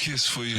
kiss for you.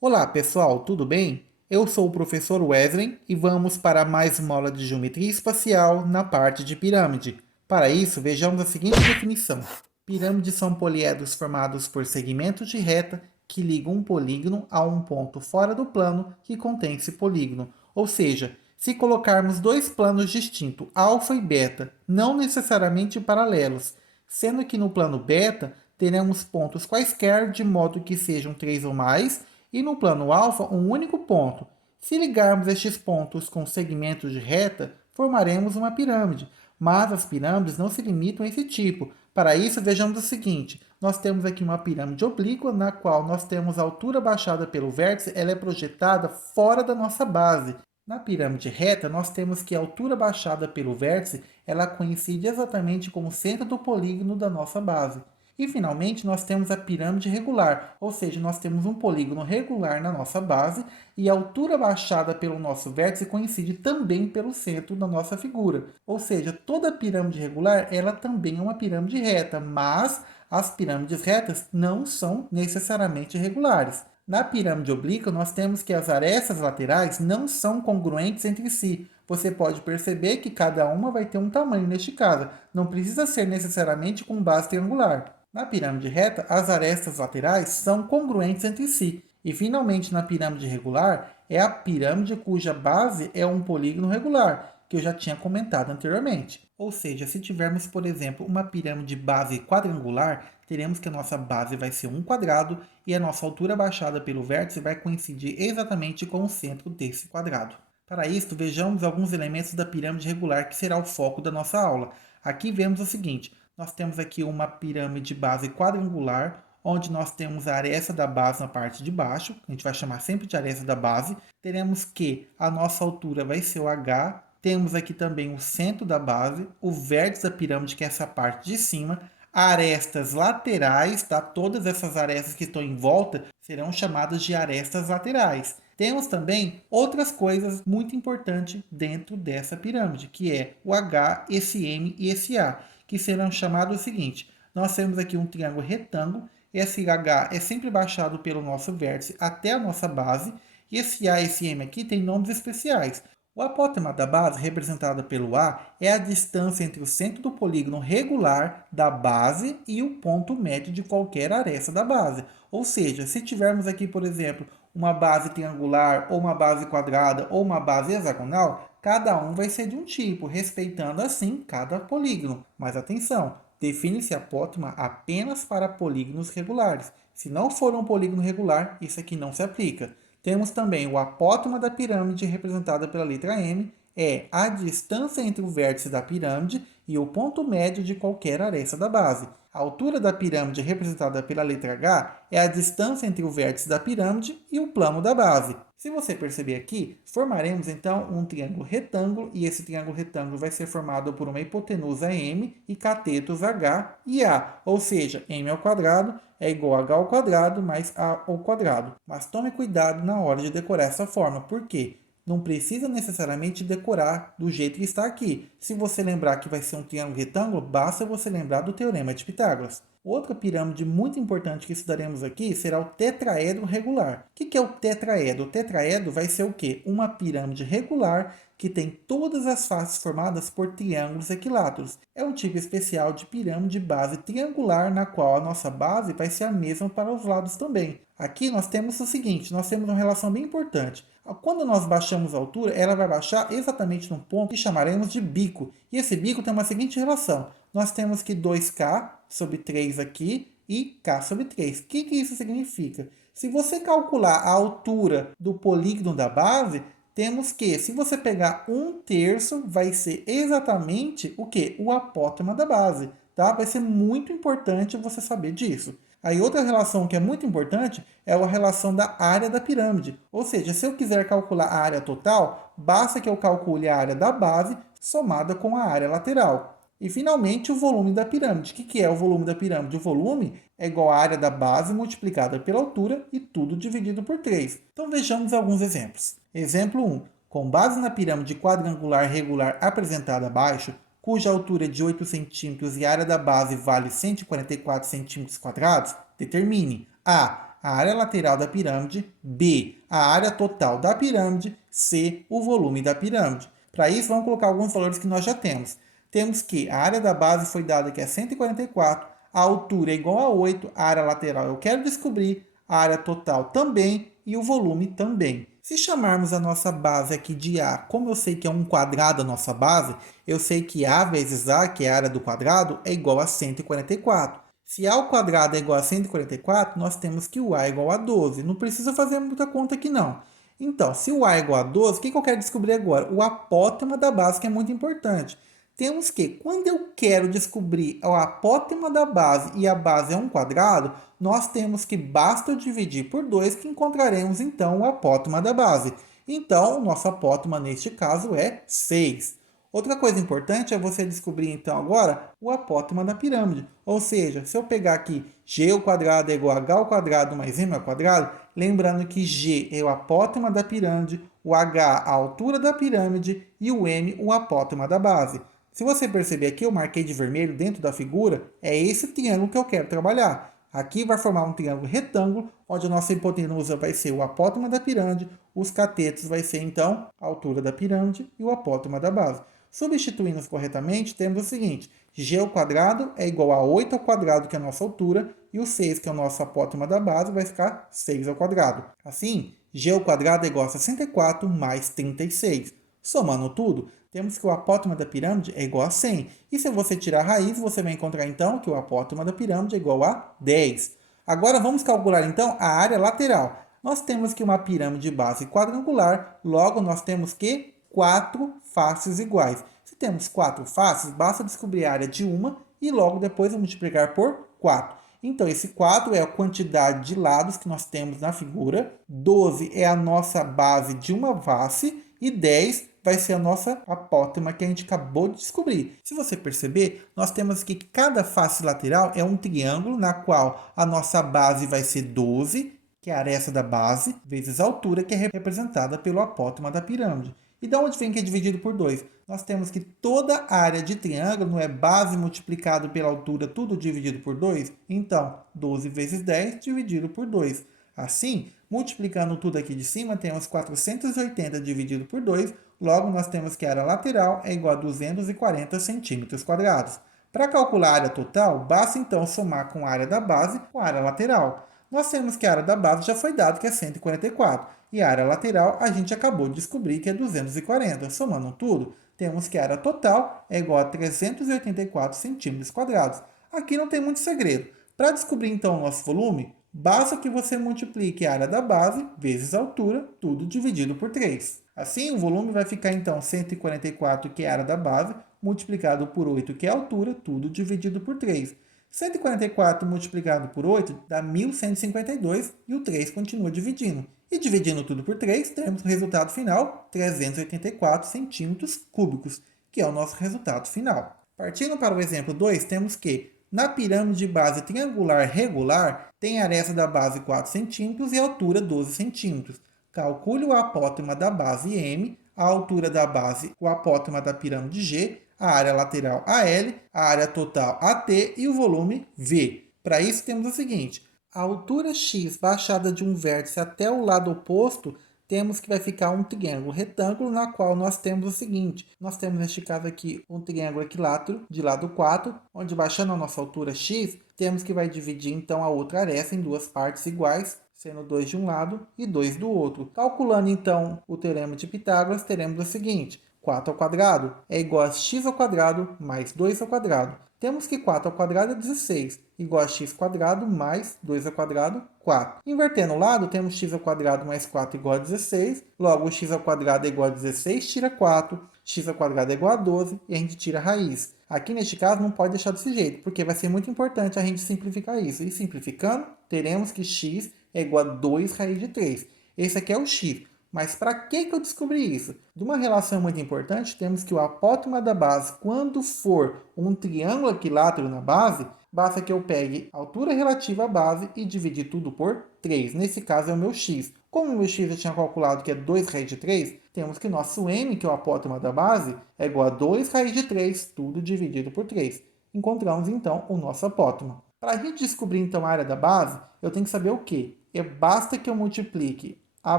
Olá pessoal, tudo bem? Eu sou o professor Wesley e vamos para mais uma aula de geometria espacial na parte de pirâmide. Para isso, vejamos a seguinte definição. Pirâmides são poliedros formados por segmentos de reta que ligam um polígono a um ponto fora do plano que contém esse polígono. Ou seja, se colocarmos dois planos distintos, alfa e beta, não necessariamente paralelos, sendo que no plano beta teremos pontos quaisquer de modo que sejam 3 ou mais, e no plano alfa um único ponto. Se ligarmos estes pontos com segmentos de reta, formaremos uma pirâmide, mas as pirâmides não se limitam a esse tipo. Para isso, vejamos o seguinte, nós temos aqui uma pirâmide oblíqua, na qual nós temos a altura baixada pelo vértice, ela é projetada fora da nossa base. Na pirâmide reta, nós temos que a altura baixada pelo vértice, ela coincide exatamente com o centro do polígono da nossa base. E finalmente nós temos a pirâmide regular, ou seja, nós temos um polígono regular na nossa base e a altura baixada pelo nosso vértice coincide também pelo centro da nossa figura. Ou seja, toda pirâmide regular ela também é uma pirâmide reta, mas as pirâmides retas não são necessariamente regulares. Na pirâmide oblíqua, nós temos que as arestas laterais não são congruentes entre si. Você pode perceber que cada uma vai ter um tamanho neste caso, não precisa ser necessariamente com base triangular. Na pirâmide reta, as arestas laterais são congruentes entre si. E finalmente, na pirâmide regular, é a pirâmide cuja base é um polígono regular, que eu já tinha comentado anteriormente. Ou seja, se tivermos, por exemplo, uma pirâmide base quadrangular, teremos que a nossa base vai ser um quadrado e a nossa altura baixada pelo vértice vai coincidir exatamente com o centro desse quadrado. Para isso, vejamos alguns elementos da pirâmide regular que será o foco da nossa aula. Aqui vemos o seguinte, nós temos aqui uma pirâmide base quadrangular, onde nós temos a aresta da base na parte de baixo, a gente vai chamar sempre de aresta da base. Teremos que a nossa altura vai ser o H, temos aqui também o centro da base, o vértice da pirâmide, que é essa parte de cima, arestas laterais, tá? Todas essas arestas que estão em volta serão chamadas de arestas laterais. Temos também outras coisas muito importantes dentro dessa pirâmide, que é o H, esse M e esse A, que serão chamados o seguinte, nós temos aqui um triângulo retângulo, esse H é sempre baixado pelo nosso vértice até a nossa base, e esse A e esse M aqui tem nomes especiais. O apótema da base, representado pelo A, é a distância entre o centro do polígono regular da base e o ponto médio de qualquer aresta da base. Ou seja, se tivermos aqui, por exemplo, uma base triangular, ou uma base quadrada, ou uma base hexagonal, cada um vai ser de um tipo, respeitando assim cada polígono. Mas atenção, define-se apótema apenas para polígonos regulares. Se não for um polígono regular, isso aqui não se aplica. Temos também o apótema da pirâmide, representada pela letra M, é a distância entre o vértice da pirâmide e o ponto médio de qualquer aresta da base. A altura da pirâmide, representada pela letra H, é a distância entre o vértice da pirâmide e o plano da base. Se você perceber aqui, formaremos então um triângulo retângulo, e esse triângulo retângulo vai ser formado por uma hipotenusa M e catetos H e A, ou seja, M ao quadrado é igual a H ao quadrado mais A ao quadrado. Mas tome cuidado na hora de decorar essa forma, por quê? Não precisa necessariamente decorar do jeito que está aqui. Se você lembrar que vai ser um triângulo retângulo, basta você lembrar do teorema de Pitágoras. Outra pirâmide muito importante que estudaremos aqui será o tetraedro regular. O que é o tetraedro? O tetraedro vai ser o quê? Uma pirâmide regular que tem todas as faces formadas por triângulos equiláteros. É um tipo especial de pirâmide base triangular, na qual a nossa base vai ser a mesma para os lados também. Aqui nós temos o seguinte, nós temos uma relação bem importante. Quando nós baixamos a altura, ela vai baixar exatamente num ponto que chamaremos de bico. E esse bico tem uma seguinte relação. Nós temos que 2K sobre 3 aqui e K sobre 3. O que isso significa? Se você calcular a altura do polígono da base, temos que, se você pegar 1/3, vai ser exatamente o que? O apótema da base. Tá? Vai ser muito importante você saber disso. Aí outra relação que é muito importante é a relação da área da pirâmide. Ou seja, se eu quiser calcular a área total, basta que eu calcule a área da base somada com a área lateral. E finalmente o volume da pirâmide. O que é o volume da pirâmide? O volume é igual à área da base multiplicada pela altura e tudo dividido por 3. Então vejamos alguns exemplos. Exemplo 1. Com base na pirâmide quadrangular regular apresentada abaixo, cuja altura é de 8 centímetros e a área da base vale 144 centímetros quadrados, determine a área lateral da pirâmide, B, a área total da pirâmide, C, o volume da pirâmide. Para isso, vamos colocar alguns valores que nós já temos. Temos que a área da base foi dada que é 144, a altura é igual a 8, a área lateral eu quero descobrir, a área total também e o volume também. Se chamarmos a nossa base aqui de A, como eu sei que é um quadrado a nossa base, eu sei que A vezes A, que é a área do quadrado, é igual a 144. Se A ao quadrado é igual a 144, nós temos que o A é igual a 12. Não precisa fazer muita conta aqui não. Então, se o A é igual a 12, o que eu quero descobrir agora? O apótema da base, que é muito importante. Temos que, quando eu quero descobrir o apótema da base e a base é um quadrado, nós temos que basta eu dividir por 2 que encontraremos então o apótema da base. Então, o nosso apótema neste caso é 6. Outra coisa importante é você descobrir então agora o apótema da pirâmide. Ou seja, se eu pegar aqui g ao quadrado é igual a h ao quadrado mais m ao quadrado, lembrando que g é o apótema da pirâmide, o h a altura da pirâmide e o m o apótema da base. Se você perceber aqui, eu marquei de vermelho dentro da figura, é esse triângulo que eu quero trabalhar. Aqui vai formar um triângulo retângulo, onde a nossa hipotenusa vai ser o apótema da pirâmide, os catetos vai ser então a altura da pirâmide e o apótema da base. Substituindo corretamente, temos o seguinte: g ao quadrado é igual a 8 ao quadrado, que é a nossa altura, e o 6, que é o nosso apótema da base, vai ficar 6 ao quadrado. Assim, g ao quadrado é igual a 64 mais 36. Somando tudo, temos que o apótema da pirâmide é igual a 100. E se você tirar a raiz, você vai encontrar então que o apótema da pirâmide é igual a 10. Agora vamos calcular então a área lateral. Nós temos que uma pirâmide de base quadrangular, logo nós temos que 4 faces iguais. Se temos 4 faces, basta descobrir a área de uma e logo depois multiplicar por 4. Então, esse 4 é a quantidade de lados que nós temos na figura, 12 é a nossa base de uma face e 10 vai ser a nossa apótema que a gente acabou de descobrir. Se você perceber, nós temos que cada face lateral é um triângulo na qual a nossa base vai ser 12, que é a aresta da base, vezes a altura, que é representada pelo apótema da pirâmide. E de onde vem que é dividido por 2? Nós temos que toda a área de triângulo não é base multiplicado pela altura, tudo dividido por 2? Então, 12 vezes 10 dividido por 2. Assim, multiplicando tudo aqui de cima, temos 480 dividido por 2, logo nós temos que a área lateral é igual a 240 centímetros quadrados. Para calcular a área total, basta então somar com a área da base com a área lateral. Nós temos que a área da base já foi dado, que é 144, e a área lateral a gente acabou de descobrir que é 240. Somando tudo, temos que a área total é igual a 384 centímetros quadrados. Aqui não tem muito segredo. Para descobrir então o nosso volume, basta que você multiplique a área da base vezes a altura, tudo dividido por 3. Assim, o volume vai ficar então 144, que é a área da base, multiplicado por 8, que é a altura, tudo dividido por 3. 144 multiplicado por 8 dá 1152 e o 3 continua dividindo. E dividindo tudo por 3, temos o resultado final, 384 centímetros cúbicos, que é o nosso resultado final. Partindo para o exemplo 2, temos que na pirâmide de base triangular regular, tem a aresta da base 4 cm e a altura 12 cm. Calcule o apótema da base M, a altura da base, o apótema da pirâmide G, a área lateral AL, a área total AT e o volume V. Para isso temos o seguinte: a altura x baixada de um vértice até o lado oposto, temos que vai ficar um triângulo retângulo, na qual nós temos o seguinte: nós temos neste caso aqui um triângulo equilátero de lado 4, onde baixando a nossa altura x, temos que vai dividir então a outra aresta em duas partes iguais, sendo 2 de um lado e 2 do outro. Calculando então o teorema de Pitágoras, teremos o seguinte: 4 ao quadrado é igual a x ao quadrado mais 2 ao quadrado. Temos que 4 ao quadrado é 16, igual a x quadrado mais 2 ao quadrado, 4. Invertendo o lado, temos x ao quadrado mais 4 igual a 16, logo x ao quadrado é igual a 16, tira 4, x ao quadrado é igual a 12 e a gente tira a raiz. Aqui neste caso não pode deixar desse jeito, porque vai ser muito importante a gente simplificar isso. E simplificando, teremos que x é igual a 2 raiz de 3. Esse aqui é o x. Mas para que eu descobri isso? De uma relação muito importante, temos que o apótema da base, quando for um triângulo equilátero na base, basta que eu pegue a altura relativa à base e dividir tudo por 3. Nesse caso é o meu x. Como o meu x eu tinha calculado que é 2 raiz de 3, temos que nosso m, que é o apótema da base, é igual a 2 raiz de 3, tudo dividido por 3. Encontramos então o nosso apótema. Para a gente descobrir então a área da base, eu tenho que saber o quê? Basta que eu multiplique a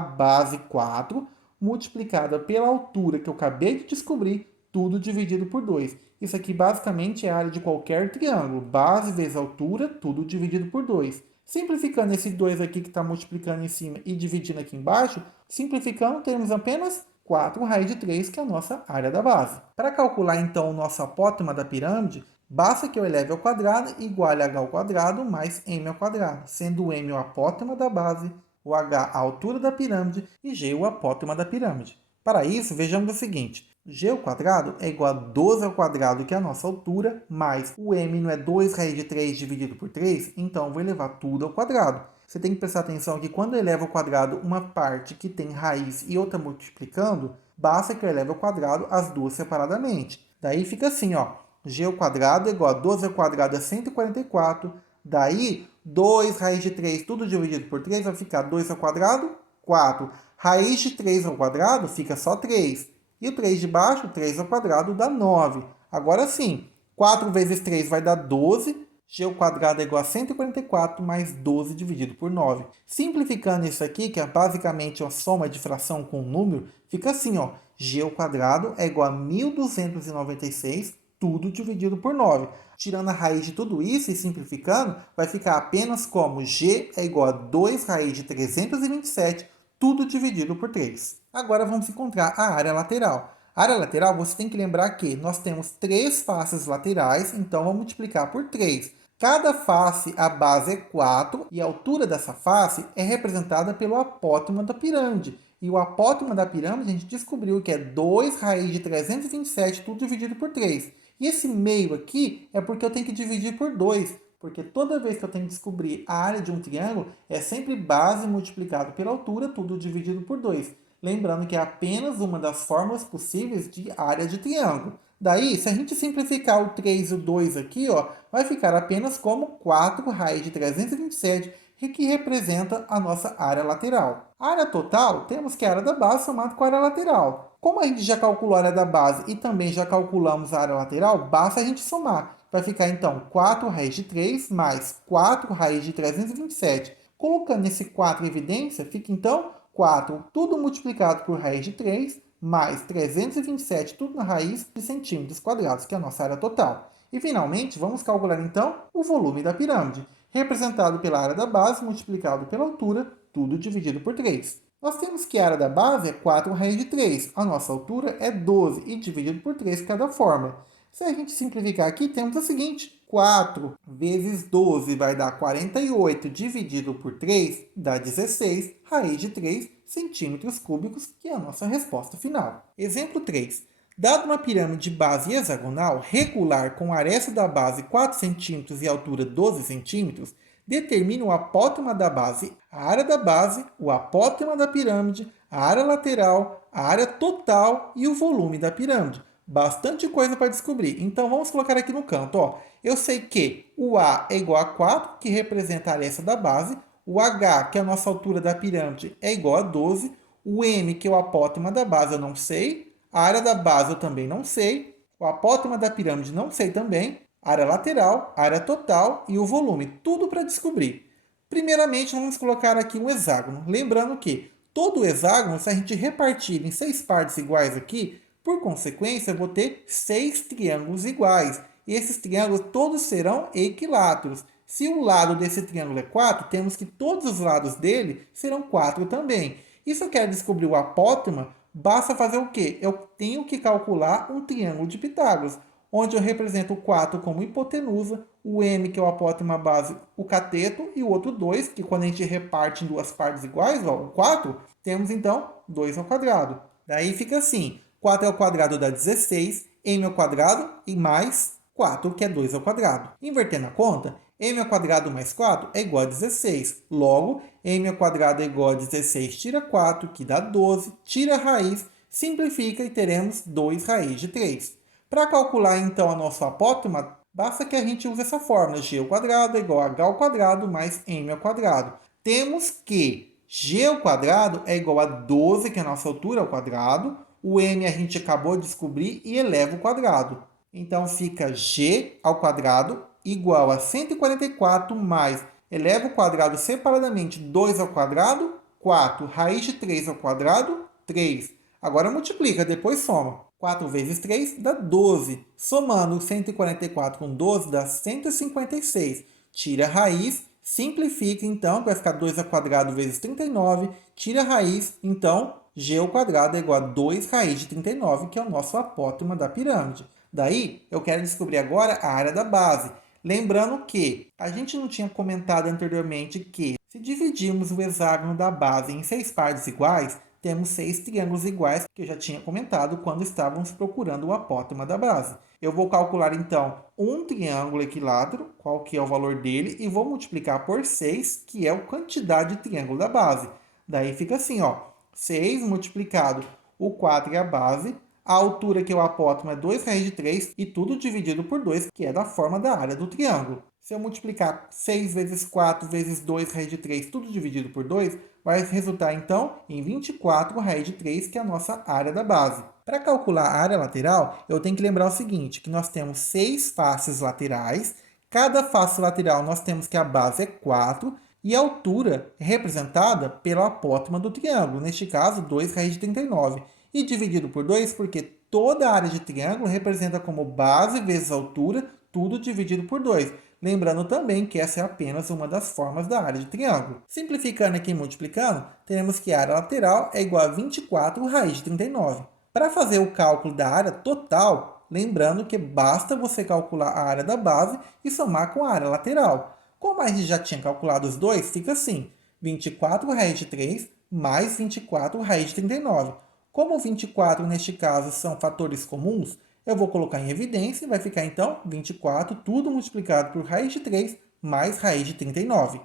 base 4 multiplicada pela altura que eu acabei de descobrir, tudo dividido por 2. Isso aqui basicamente é a área de qualquer triângulo. Base vezes altura, tudo dividido por 2. Simplificando esse 2 aqui que está multiplicando em cima e dividindo aqui embaixo, simplificando, temos apenas 4 raiz de 3, que é a nossa área da base. Para calcular então o nosso apótema da pirâmide, basta que eu eleve ao quadrado iguale a h ao quadrado mais m ao quadrado, sendo m o apótema da base, o h a altura da pirâmide e g o apótema da pirâmide. Para isso, vejamos o seguinte: g ao quadrado é igual a 12 ao quadrado, que é a nossa altura, mais o m não é 2 raiz de 3 dividido por 3, então eu vou elevar tudo ao quadrado. Você tem que prestar atenção que quando eu elevo ao quadrado uma parte que tem raiz e outra multiplicando, basta que eu eleve ao quadrado as duas separadamente. Daí fica assim, ó, g ao quadrado é igual a 12 ao quadrado é 144, daí 2 raiz de 3, tudo dividido por 3, vai ficar 2 ao quadrado, 4. Raiz de 3 ao quadrado fica só 3. E o 3 de baixo, 3 ao quadrado, dá 9. Agora sim, 4 vezes 3 vai dar 12. G ao quadrado é igual a 144 mais 12 dividido por 9. Simplificando isso aqui, que é basicamente uma soma de fração com um número, fica assim, ó. G ao quadrado é igual a 1296, tudo dividido por 9. Tirando a raiz de tudo isso e simplificando, vai ficar apenas como g é igual a 2 raiz de 327, tudo dividido por 3. Agora vamos encontrar a área lateral. A área lateral, você tem que lembrar que nós temos 3 faces laterais, então vamos multiplicar por 3. Cada face, a base é 4 e a altura dessa face é representada pelo apótema da pirâmide. E o apótema da pirâmide a gente descobriu que é 2 raiz de 327, tudo dividido por 3. E esse meio aqui é porque eu tenho que dividir por 2, porque toda vez que eu tenho que descobrir a área de um triângulo, é sempre base multiplicado pela altura, tudo dividido por 2. Lembrando que é apenas uma das formas possíveis de área de triângulo. Daí, se a gente simplificar o 3 e o 2 aqui, ó, vai ficar apenas como 4 raiz de 327, que representa a nossa área lateral. A área total, temos que a área da base somada com a área lateral. Como a gente já calculou a área da base e também já calculamos a área lateral, basta a gente somar. Vai ficar então 4 raiz de 3 mais 4 raiz de 327. Colocando esse 4 em evidência, fica então 4, tudo multiplicado por raiz de 3, mais 327, tudo na raiz de centímetros quadrados, que é a nossa área total. E finalmente, vamos calcular então o volume da pirâmide, representado pela área da base multiplicado pela altura, tudo dividido por 3. Nós temos que a área da base é 4 raiz de 3, a nossa altura é 12 e dividido por 3 cada fórmula. Se a gente simplificar aqui, temos o seguinte: 4 vezes 12 vai dar 48, dividido por 3 dá 16, raiz de 3 centímetros cúbicos, que é a nossa resposta final. Exemplo 3. Dado uma pirâmide de base hexagonal regular com aresta da base 4 cm e altura 12 cm, determine o apótema da base, a área da base, o apótema da pirâmide, a área lateral, a área total e o volume da pirâmide. Bastante coisa para descobrir. Então vamos colocar aqui no canto. Ó. Eu sei que o A é igual a 4, que representa a aresta da base. O H, que é a nossa altura da pirâmide, é igual a 12. O M, que é o apótema da base, eu não sei. A área da base eu também não sei. O apótema da pirâmide não sei também. A área lateral, a área total e o volume. Tudo para descobrir. Primeiramente, vamos colocar aqui um hexágono. Lembrando que todo hexágono, se a gente repartir em 6 partes iguais aqui, por consequência, eu vou ter 6 triângulos iguais. E esses triângulos todos serão equiláteros. Se o lado desse triângulo é 4, temos que todos os lados dele serão 4 também. E se eu quero descobrir o apótema, basta fazer o quê? Eu tenho que calcular um triângulo de Pitágoras, onde eu represento o 4 como hipotenusa, o M, que é o apótema base, o cateto, e o outro 2, que quando a gente reparte em duas partes iguais, ó, o 4, temos então 2 ao quadrado. Daí fica assim: 4 ao quadrado dá 16, m ao quadrado e mais 4, que é 2 ao quadrado. Invertendo a conta, m ao quadrado mais 4 é igual a 16. Logo, m ao quadrado é igual a 16 tira 4, que dá 12, tira a raiz, simplifica e teremos 2 raiz de 3. Para calcular, então, a nossa apótoma, basta que a gente use essa fórmula, g ao quadrado é igual a h ao quadrado mais m ao quadrado. Temos que g ao quadrado é igual a 12, que é a nossa altura ao quadrado, o m a gente acabou de descobrir e eleva ao quadrado. Então, fica g ao quadrado igual a 144 mais, eleva ao quadrado separadamente, 2 ao quadrado, 4, raiz de 3 ao quadrado, 3. Agora multiplica, depois soma. 4 vezes 3 dá 12. Somando 144 com 12 dá 156. Tira a raiz, simplifica então, vai ficar 2 ao quadrado vezes 39. Tira a raiz, então, g ao quadrado é igual a 2 raiz de 39, que é o nosso apótoma da pirâmide. Daí, eu quero descobrir agora a área da base. Lembrando que a gente não tinha comentado anteriormente que, se dividirmos o hexágono da base em 6 partes iguais, temos 6 triângulos iguais, que eu já tinha comentado quando estávamos procurando o apótoma da base. Eu vou calcular, então, um triângulo equilátero, qual que é o valor dele, e vou multiplicar por 6, que é a quantidade de triângulo da base. Daí fica assim, ó, 6 multiplicado, o 4 é a base, a altura, que é o apótoma, é 2 raiz de 3, e tudo dividido por 2, que é da forma da área do triângulo. Se eu multiplicar 6 vezes 4 vezes 2 raiz de 3, tudo dividido por 2, vai resultar, então, em 24 raiz de 3, que é a nossa área da base. Para calcular a área lateral, eu tenho que lembrar o seguinte, que nós temos 6 faces laterais, cada face lateral nós temos que a base é 4, e a altura é representada pelo apótoma do triângulo, neste caso, 2 raiz de 39. E dividido por 2, porque toda a área de triângulo representa como base vezes altura, tudo dividido por 2. Lembrando também que essa é apenas uma das formas da área de triângulo. Simplificando aqui e multiplicando, teremos que a área lateral é igual a 24 raiz de 39. Para fazer o cálculo da área total, lembrando que basta você calcular a área da base e somar com a área lateral. Como a gente já tinha calculado os dois, fica assim, 24 raiz de 3 mais 24 raiz de 39. Como 24, neste caso, são fatores comuns, eu vou colocar em evidência e vai ficar, então, 24, tudo multiplicado por raiz de 3 mais raiz de 39.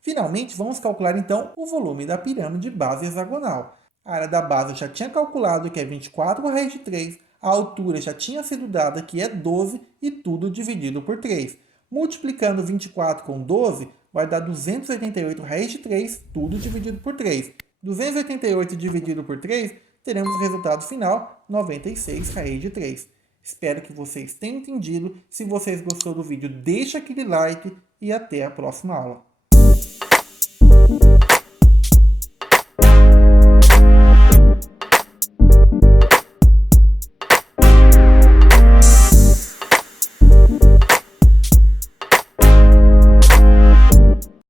Finalmente, vamos calcular, então, o volume da pirâmide base hexagonal. A área da base eu já tinha calculado, que é 24 raiz de 3, a altura já tinha sido dada, que é 12, e tudo dividido por 3. Multiplicando 24 com 12, vai dar 288 raiz de 3, tudo dividido por 3. 288 dividido por 3, teremos o resultado final, 96 raiz de 3. Espero que vocês tenham entendido. Se vocês gostou do vídeo, deixa aquele like e até a próxima aula.